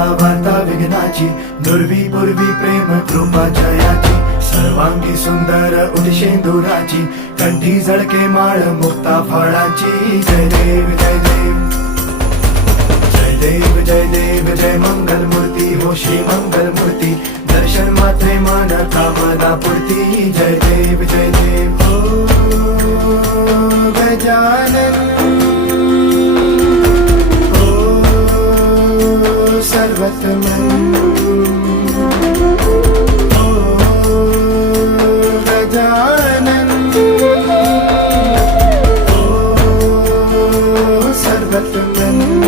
आता वार्ता विघ्नाची, दुर्वी पूर्वी प्रेम कृपा जयाची, सर्वांगी सुंदर उदिशेंदुराची, कंठी झळके माळ मुक्ता फळाची. जय देव जय देव जय देव जय देव जय मंगल मूर्ती हो श्री मंगल मूर्ती, दर्शन मात्रे मन कामना पूर्ती. जय देव जय देव ओ गजानन ओ सर्वतमन ओ गजानन ओ सर्वतमन.